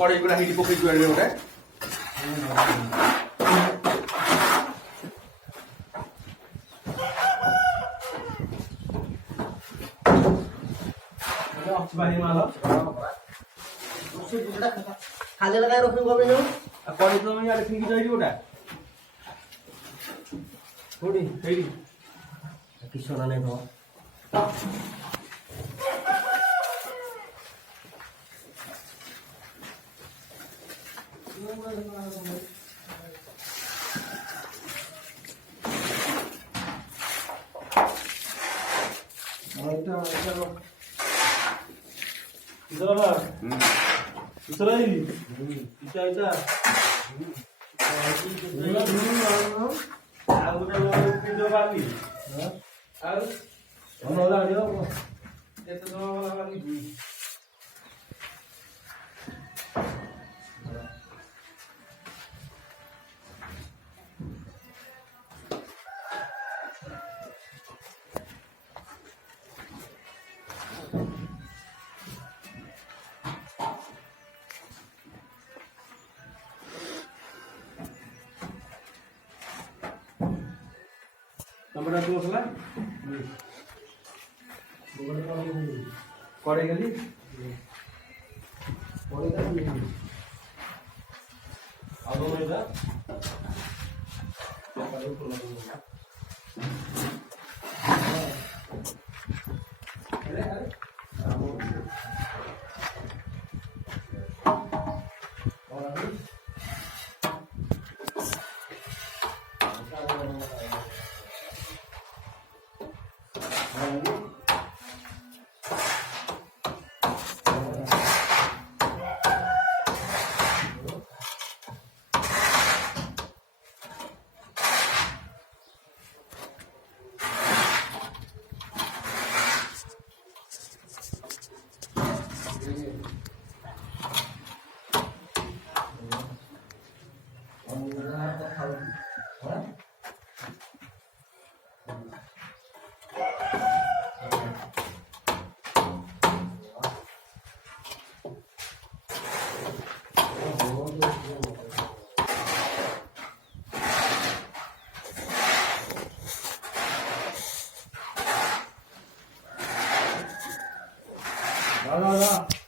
কড়াইগুলো হিটি পকে জুড়ে ওঠে খালি লাগাই রকম করবে না কড়াই তো আমি আর ফিঙ্কি তৈরি ওটা থোড়ি তৈরি কিছু না নেই তো टमाटर तो मसाला कड़े गली आलू मैदा ला ला ला